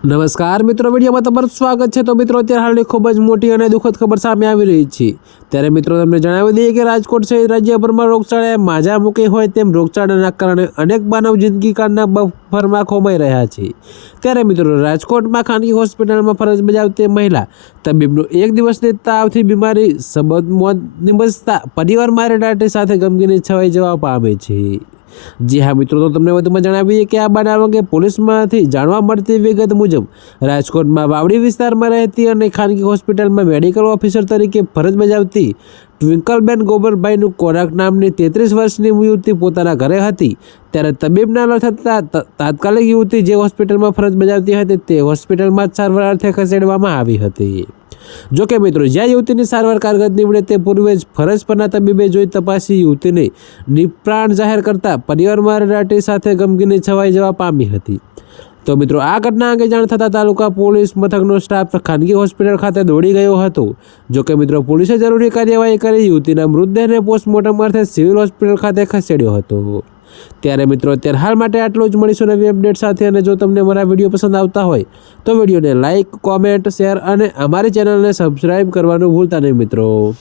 નમસ્કાર મિત્રો, વિડીયોમાં તમારું સ્વાગત છે। તો મિત્રો, અત્યારે હાલની ખૂબ જ મોટી અને દુઃખદ ખબર સામે આવી રહી છે। ત્યારે મિત્રો તમને જણાવી દઈએ કે રાજકોટ સહિત રાજ્યભરમાં રોગચાળાએ માજા મૂકી હોય તેમ રોગચાળાના કારણે અનેક માનવ જિંદગીકાળના બફરમાં ખોમાઈ રહ્યા છે। ત્યારે મિત્રો, રાજકોટમાં ખાનગી હોસ્પિટલમાં ફરજ બજાવતી મહિલા તબીબનું એક દિવસની તાવથી બીમારી સબબ મોત નિપજતા પરિવારમાં રેડાટી સાથે ગમગીની છવાઈ જવા પામે છે। જી હા મિત્રો, તો તમને વધુમાં જણાવીએ કે આ બનાવ અંગે પોલીસમાંથી જાણવા મળતી વિગત મુજબ રાજકોટમાં વાવડી વિસ્તારમાં રહેતી અને ખાનગી હોસ્પિટલમાં મેડિકલ ઓફિસર તરીકે ફરજ બજાવતી ટ્વિંકલબેન ગોબરભાઈનું કોરાક નામની 33 વર્ષની યુવતી પોતાના ઘરે હતી ત્યારે તબીબ ન થતાં તાત્કાલિક યુવતી જે હોસ્પિટલમાં ફરજ બજાવતી હતી તે હોસ્પિટલમાં જ સારવાર અર્થે ખસેડવામાં આવી હતી। જોકે મિત્રો, જ્યાં યુવતીની સારવાર કારગત નીવડે તે પૂર્વે જ ફરજ પરના તબીબે જોઈ તપાસી યુવતીને નિપ્રાણ જાહેર કરતા પરિવારમાં રેડાટી સાથે ગમગીની છવાઈ જવા પામી હતી। તો મિત્રો, આ ઘટના અંગે જાણ થતાં તાલુકા પોલીસ મથકનો સ્ટાફ ખાનગી હોસ્પિટલ ખાતે દોડી ગયો હતો। જોકે મિત્રો, પોલીસે જરૂરી કાર્યવાહી કરી યુવતીના મૃતદેહને પોસ્ટમોર્ટમ અર્થે સિવિલ હોસ્પિટલ ખાતે ખસેડ્યો હતો। ત્યારે મિત્રો, અત્યારે હાલ માટે આટલું જ। મળીશું નવી અપડેટ સાથે। અને જો તમને મારા વિડીયો પસંદ આવતા હોય તો વિડીયોને લાઇક, કોમેન્ટ, શેર અને અમારી ચેનલને સબસ્ક્રાઈબ કરવાનું ભૂલતા નહીં મિત્રો।